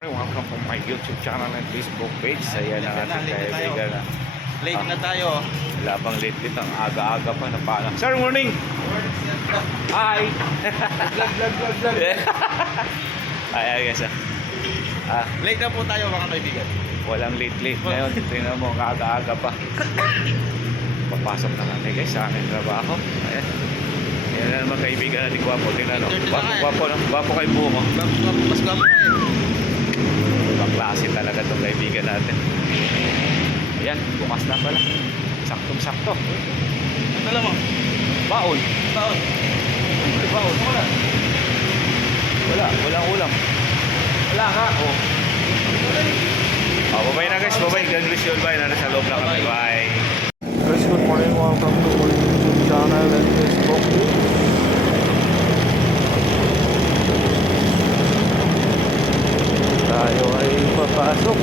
Welcome to my YouTube channel and Facebook page. Ayan ang ating kaibigan. Late na tayo. Wala pang late ang aga-aga pa na pala. Sir, morning! Hi! Vlog. Ay, guys. Late na po tayo mga kaibigan. Walang late ngayon. Tingnan mo, aga-aga pa. Papasok na kami guys sa aking trabaho. Ayan. Ayan na naman kaibigan natin Gwapo. Tingnan mo. Gwapo kay buho mo. Mas gwapo ka eh. Ibang klase talaga itong kaibigan natin. Ayan, bukas na pala. Saktong-sakto. Ang dala mo? Baon. Baon. Baon. Walang ulam. Wala ka. Oh. Bye na guys. Bye. God bless you all. Bye. Nasa loob lang kami. Bye. Guys, good morning. Welcome to my YouTube channel and Facebook page. Tayo ay papasok.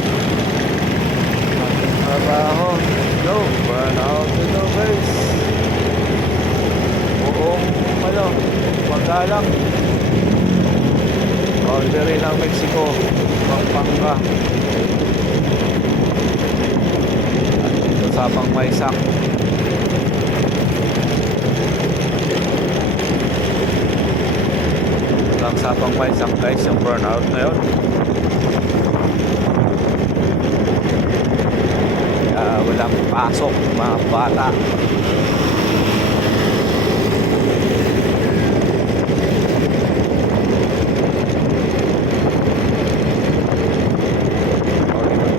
Ating trabaho. Go. Burn out in the face. Buong magalang. Boundary ng Mexico. Pampanga. At dito sa Pangmaysak. Lang sa Pangmaysak guys yung burnout ngayon. Walang pasok mga bata.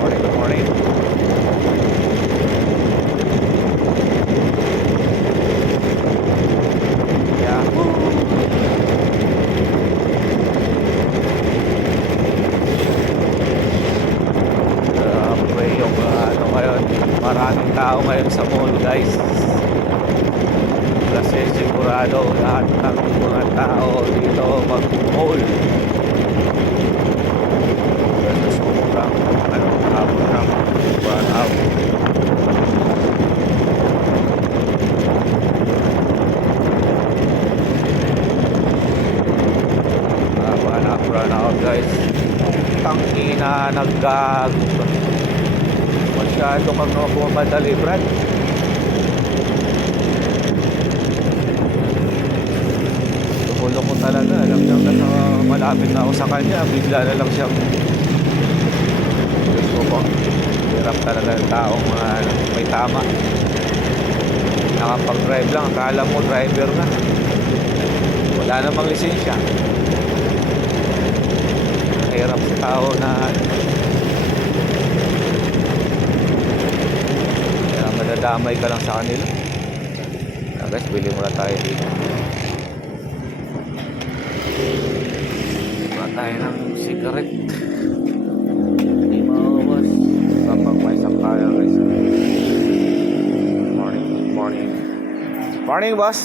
Good morning. Yahoo! Yung ngayon, maraming tao ngayon sa mall guys. Kasi sigurado lahat ng mga tao dito mag-mall. Kasi sobrang burn out. Burn out guys. Tangina, naggago. Masyado kang bumadali, Brad. Tumulo ko talaga. Alam niyo na malapit na ako sa kanya. Bigla na lang siyang Diyos ko po. Hirap talaga ng taong may tama. Nakapag-drive lang. Akala mo driver na. Wala namang lisensya. Hirap sa tao na madadamay ka lang sa kanila. Guys, bili muna tayo dito. Bili tayo ng cigarette. Hindi mawas. Kapag may sakaya guys. Morning boss.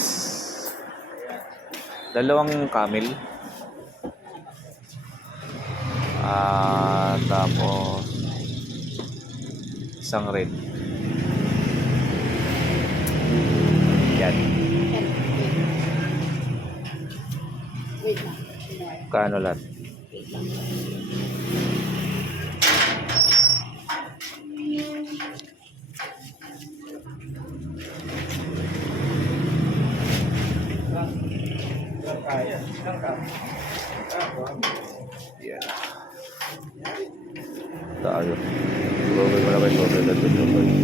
Dalawang camel. Tapos isang red. Yan. Kano lahat? Yan. Tayo. Bawal mo na ba ito?